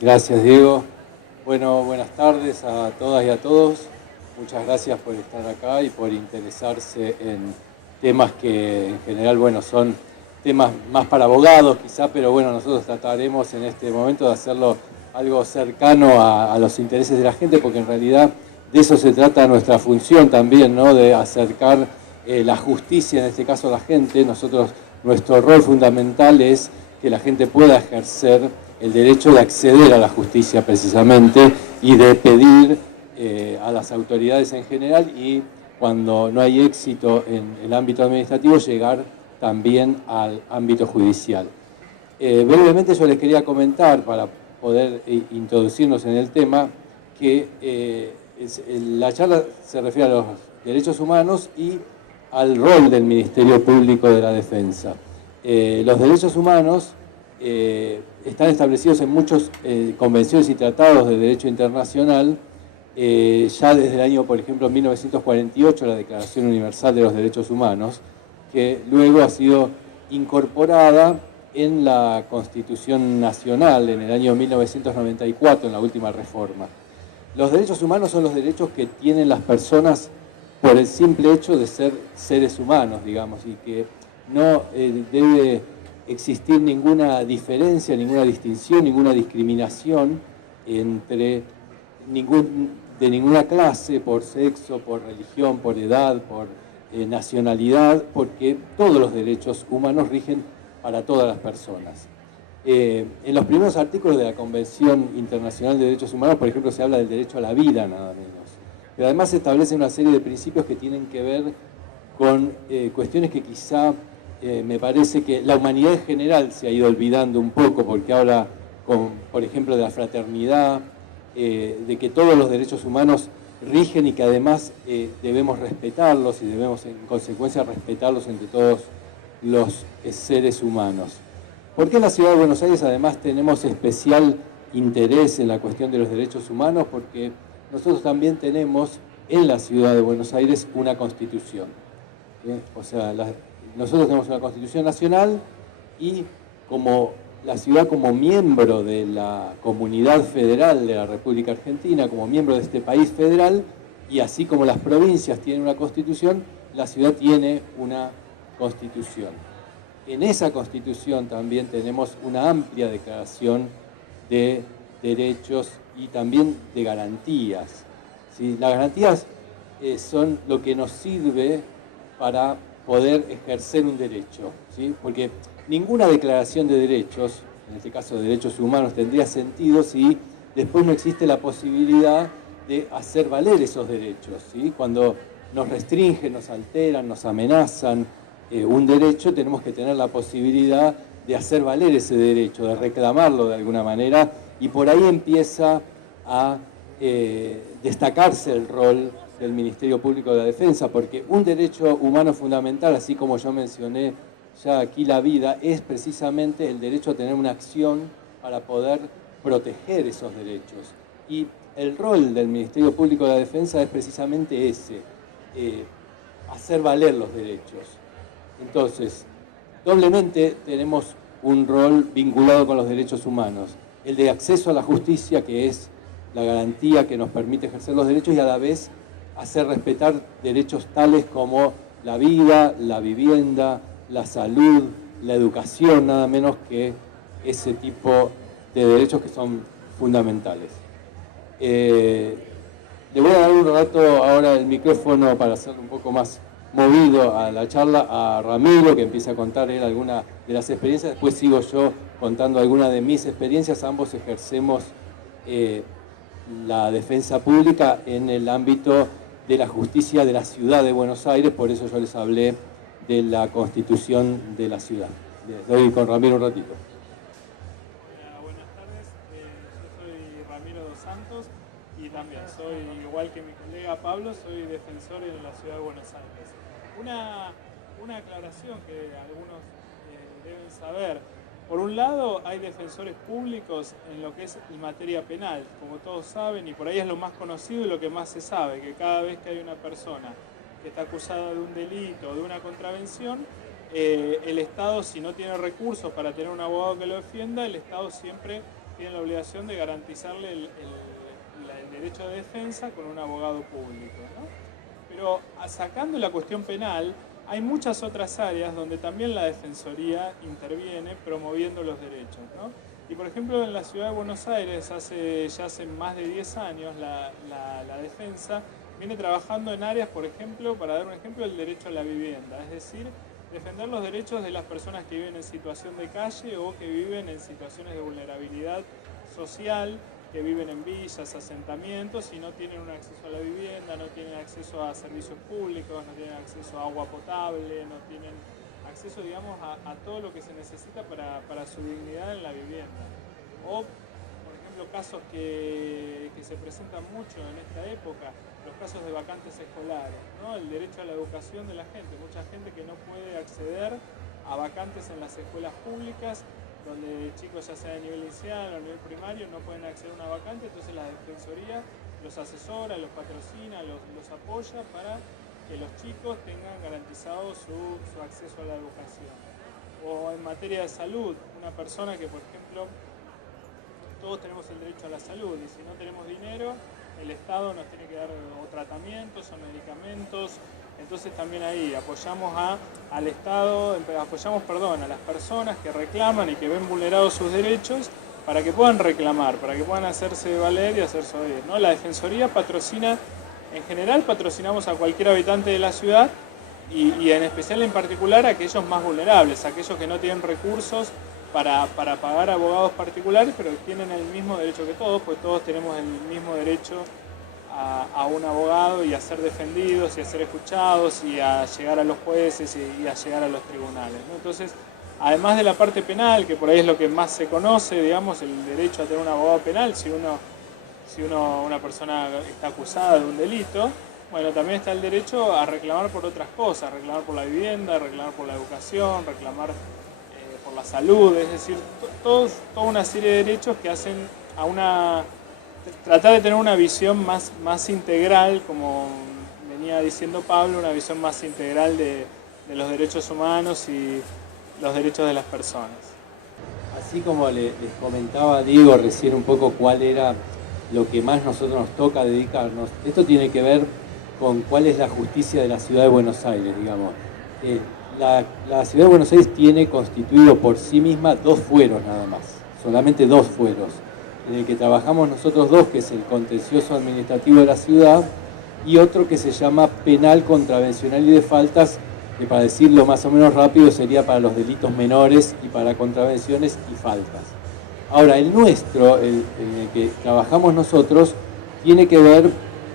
Gracias, Diego. Bueno, buenas tardes a todas y a todos. Muchas gracias por estar acá y por interesarse en temas que en general, bueno, son temas más para abogados quizá, pero bueno, nosotros trataremos en este momento de hacerlo algo cercano a los intereses de la gente, porque en realidad de eso se trata nuestra función también, ¿no? De acercar la justicia, en este caso a la gente. Nuestro rol fundamental es que la gente pueda ejercer el derecho de acceder a la justicia precisamente y de pedir a las autoridades en general, y cuando no hay éxito en el ámbito administrativo, llegar también al ámbito judicial. Brevemente yo les quería comentar, para poder introducirnos en el tema, que la charla se refiere a los derechos humanos y al rol del Ministerio Público de la Defensa. Los derechos humanos están establecidos en muchas convenciones y tratados de derecho internacional, ya desde el año, por ejemplo, 1948, la Declaración Universal de los Derechos Humanos, que luego ha sido incorporada en la Constitución Nacional en el año 1994, en la última reforma. Los derechos humanos son los derechos que tienen las personas por el simple hecho de ser seres humanos, digamos, y que no debe existir ninguna diferencia, ninguna distinción, ninguna discriminación entre de ninguna clase, por sexo, por religión, por edad, por nacionalidad, porque todos los derechos humanos rigen para todas las personas. En los primeros artículos de la Convención Internacional de Derechos Humanos, por ejemplo, se habla del derecho a la vida, nada menos. Pero además se establece una serie de principios que tienen que ver con cuestiones que quizá me parece que la humanidad en general se ha ido olvidando un poco, porque habla, por ejemplo, de la fraternidad, de que todos los derechos humanos rigen y que además debemos respetarlos y debemos en consecuencia respetarlos entre todos los seres humanos. ¿Por qué en la Ciudad de Buenos Aires además tenemos especial interés en la cuestión de los derechos humanos? Porque nosotros también tenemos en la Ciudad de Buenos Aires una Constitución. O sea, nosotros tenemos una Constitución nacional, y como la ciudad, como miembro de la Comunidad Federal de la República Argentina, como miembro de este país federal, y así como las provincias tienen una Constitución, la ciudad tiene una Constitución. En esa Constitución también tenemos una amplia declaración de derechos y también de garantías. ¿Sí? Las garantías son lo que nos sirve para poder ejercer un derecho, ¿sí? Porque ninguna declaración de derechos, en este caso de derechos humanos, tendría sentido si después no existe la posibilidad de hacer valer esos derechos, ¿sí? Cuando nos restringen, nos alteran, nos amenazan un derecho, tenemos que tener la posibilidad de hacer valer ese derecho, de reclamarlo de alguna manera, y por ahí empieza a destacarse el rol del Ministerio Público de la Defensa, porque un derecho humano fundamental, así como yo mencioné ya aquí la vida, es precisamente el derecho a tener una acción para poder proteger esos derechos. Y el rol del Ministerio Público de la Defensa es precisamente ese, hacer valer los derechos. Entonces, doblemente tenemos un rol vinculado con los derechos humanos, el de acceso a la justicia, que es la garantía que nos permite ejercer los derechos, y a la vez hacer respetar derechos tales como la vida, la vivienda, la salud, la educación, nada menos que ese tipo de derechos que son fundamentales. Le voy a dar un rato ahora el micrófono para hacerlo un poco más movido a la charla a Ramiro, que empiece a contar él alguna de las experiencias. Después sigo yo contando alguna de mis experiencias. Ambos ejercemos la defensa pública en el ámbito de la justicia de la Ciudad de Buenos Aires, por eso yo les hablé de la Constitución de la ciudad. Les doy con Ramiro un ratito. Hola, buenas tardes. Yo soy Ramiro dos Santos y también soy, igual que mi colega Pablo, soy defensor en la Ciudad de Buenos Aires. Una aclaración que algunos deben saber. Por un lado, hay defensores públicos en lo que es en materia penal, como todos saben, y por ahí es lo más conocido y lo que más se sabe, que cada vez que hay una persona que está acusada de un delito o de una contravención, el Estado, si no tiene recursos para tener un abogado que lo defienda, el Estado siempre tienen la obligación de garantizarle el derecho de defensa con un abogado público, ¿no? Pero sacando la cuestión penal, hay muchas otras áreas donde también la Defensoría interviene promoviendo los derechos, ¿no? Y por ejemplo en la ciudad de Buenos Aires ya hace más de 10 años la defensa viene trabajando en áreas, por ejemplo, para dar un ejemplo, el derecho a la vivienda, es decir, defender los derechos de las personas que viven en situación de calle o que viven en situaciones de vulnerabilidad social, que viven en villas, asentamientos y no tienen un acceso a la vivienda, no tienen acceso a servicios públicos, no tienen acceso a agua potable, no tienen acceso, digamos, a todo lo que se necesita para su dignidad en la vivienda. O, por ejemplo, casos que se presentan mucho en esta época, los casos de vacantes escolares, ¿no? El derecho a la educación de la gente, mucha gente que no puede acceder a vacantes en las escuelas públicas, donde chicos ya sea de nivel inicial o nivel primario no pueden acceder a una vacante, entonces la Defensoría los asesora, los patrocina, los apoya para que los chicos tengan garantizado su acceso a la educación. O en materia de salud, una persona que, por ejemplo, todos tenemos el derecho a la salud y si no tenemos dinero, el Estado nos tiene que dar o tratamientos o medicamentos. Entonces también ahí apoyamos al Estado, a las personas que reclaman y que ven vulnerados sus derechos para que puedan reclamar, para que puedan hacerse valer y hacerse oír, ¿no? La Defensoría patrocina, en general patrocinamos a cualquier habitante de la ciudad y en especial en particular a aquellos más vulnerables, a aquellos que no tienen recursos para pagar abogados particulares, pero tienen el mismo derecho que todos, pues todos tenemos el mismo derecho a un abogado y a ser defendidos y a ser escuchados y a llegar a los jueces y a llegar a los tribunales, ¿no? Entonces, además de la parte penal, que por ahí es lo que más se conoce, digamos, el derecho a tener un abogado penal, si una persona está acusada de un delito, bueno, también está el derecho a reclamar por otras cosas, reclamar por la vivienda, reclamar por la educación, reclamar por la salud, es decir, toda una serie de derechos que hacen tratar de tener una visión más integral, como venía diciendo Pablo, una visión más integral de los derechos humanos y los derechos de las personas. Así como les comentaba Diego recién un poco cuál era lo que más nosotros nos toca dedicarnos, esto tiene que ver con cuál es la justicia de la ciudad de Buenos Aires, digamos. La ciudad de Buenos Aires tiene constituido por sí misma 2 fueros nada más, solamente 2 fueros, en el que trabajamos nosotros 2, que es el contencioso administrativo de la ciudad, y otro que se llama penal, contravencional y de faltas, que para decirlo más o menos rápido sería para los delitos menores y para contravenciones y faltas. Ahora, el nuestro, en el que trabajamos nosotros, tiene que ver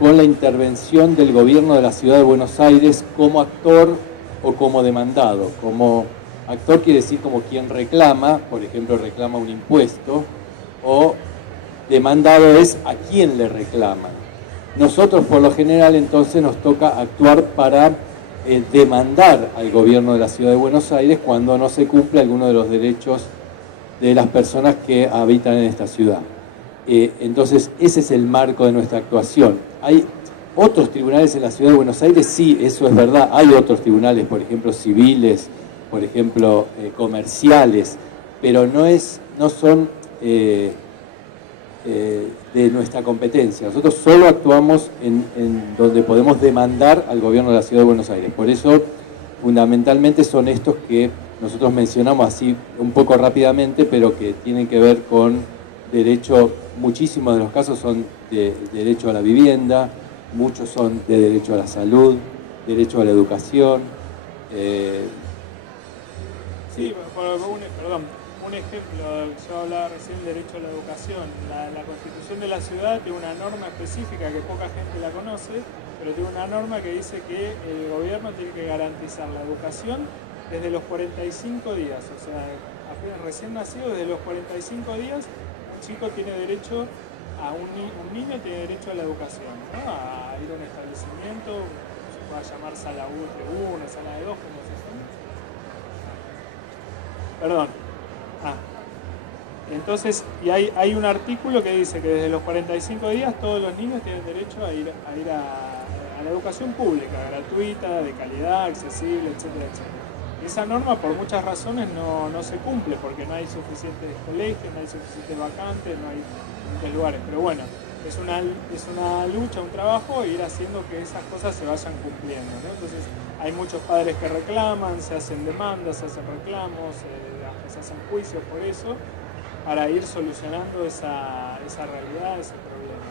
con la intervención del gobierno de la ciudad de Buenos Aires como actor o como demandado. Como actor quiere decir como quien reclama, por ejemplo, reclama un impuesto, o demandado es a quien le reclaman. Nosotros por lo general entonces nos toca actuar para demandar al gobierno de la ciudad de Buenos Aires cuando no se cumple alguno de los derechos de las personas que habitan en esta ciudad. Entonces ese es el marco de nuestra actuación. ¿Hay otros tribunales en la ciudad de Buenos Aires? Sí, eso es verdad. Hay otros tribunales, por ejemplo, civiles, por ejemplo, comerciales, pero no son de nuestra competencia. Nosotros solo actuamos en donde podemos demandar al gobierno de la ciudad de Buenos Aires. Por eso, fundamentalmente son estos que nosotros mencionamos así un poco rápidamente, pero que tienen que ver con derecho, muchísimos de los casos son de derecho a la vivienda, muchos son de derecho a la salud, derecho a la educación. Un ejemplo, yo hablaba recién del derecho a la educación. La Constitución de la ciudad tiene una norma específica que poca gente la conoce, pero tiene una norma que dice que el gobierno tiene que garantizar la educación desde los 45 días, o sea, apenas recién nacido, desde los 45 días, un chico tiene derecho un niño tiene derecho a la educación, ¿no? A ir a un establecimiento, se puede llamar sala 1, sala de 2, como se llama. Perdón. Entonces, y hay un artículo que dice que desde los 45 días todos los niños tienen derecho a ir a la educación pública, gratuita, de calidad, accesible, etcétera, etcétera. Y esa norma por muchas razones no se cumple, porque no hay suficientes colegios, no hay suficientes vacantes, no hay suficientes lugares. Pero bueno, es una lucha, un trabajo, ir haciendo que esas cosas se vayan cumpliendo, ¿no? Entonces hay muchos padres que reclaman, se hacen demandas, se hacen reclamos, se hacen juicios por eso, para ir solucionando esa realidad, ese problema.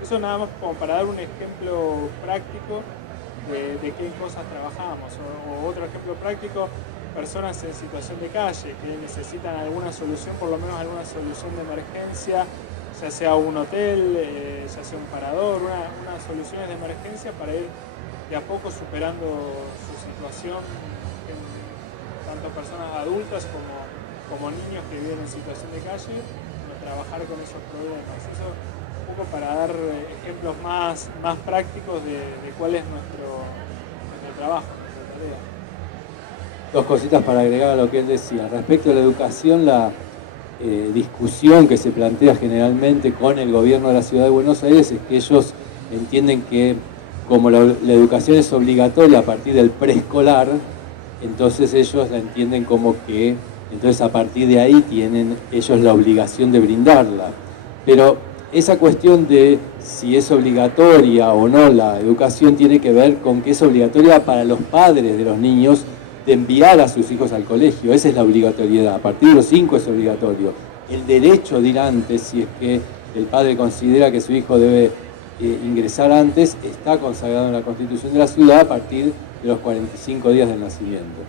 Eso nada más como para dar un ejemplo práctico de qué cosas trabajamos. O otro ejemplo práctico, personas en situación de calle que necesitan alguna solución, por lo menos alguna solución de emergencia, ya sea un hotel, ya sea un parador, unas soluciones de emergencia para ir de a poco superando su situación, tanto personas adultas como niños que viven en situación de calle, trabajar con esos problemas. Eso un poco para dar ejemplos más prácticos de cuál es nuestro trabajo, nuestra tarea. Dos cositas para agregar a lo que él decía. Respecto a la educación, la discusión que se plantea generalmente con el gobierno de la Ciudad de Buenos Aires es que ellos entienden que como la educación es obligatoria a partir del preescolar, entonces ellos la entienden como que entonces a partir de ahí tienen ellos la obligación de brindarla. Pero esa cuestión de si es obligatoria o no la educación tiene que ver con que es obligatoria para los padres de los niños de enviar a sus hijos al colegio. Esa es la obligatoriedad. A partir de los 5 es obligatorio. El derecho de ir antes, si es que el padre considera que su hijo debe ingresar antes, está consagrado en la Constitución de la Ciudad a partir de los 45 días del nacimiento.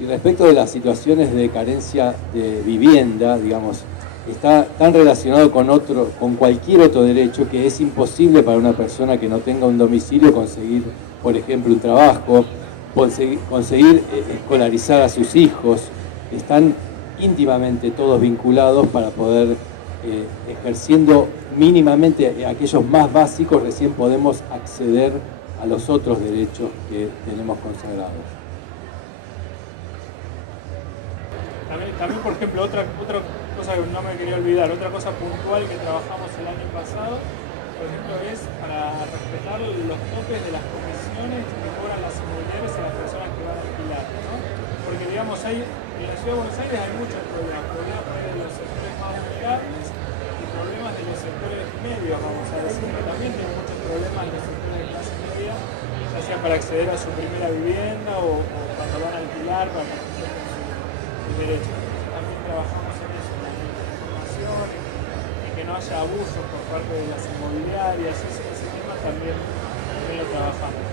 Y respecto de las situaciones de carencia de vivienda, digamos, está tan relacionado con cualquier otro derecho que es imposible para una persona que no tenga un domicilio conseguir, por ejemplo, un trabajo, conseguir escolarizar a sus hijos. Están íntimamente todos vinculados para poder, ejerciendo mínimamente aquellos más básicos, recién podemos acceder a los otros derechos que tenemos consagrados. También, por ejemplo, otra cosa que no me quería olvidar, otra cosa puntual que trabajamos el año pasado, por ejemplo, es para respetar los topes de las comisiones que cobran las inmobiliarias y las personas que van a alquilar, ¿no? Porque, digamos, en la Ciudad de Buenos Aires hay muchos problemas de los sectores más vulnerables y problemas de los sectores medios, vamos a decir, que también tienen muchos problemas los sectores de clase media, ya sea para acceder a su primera vivienda o cuando van a alquilar, para cumplir con sus derechos. Entonces, también trabajamos en eso, en la información, en que no haya abusos por parte de las inmobiliarias, ese tema también lo trabajamos.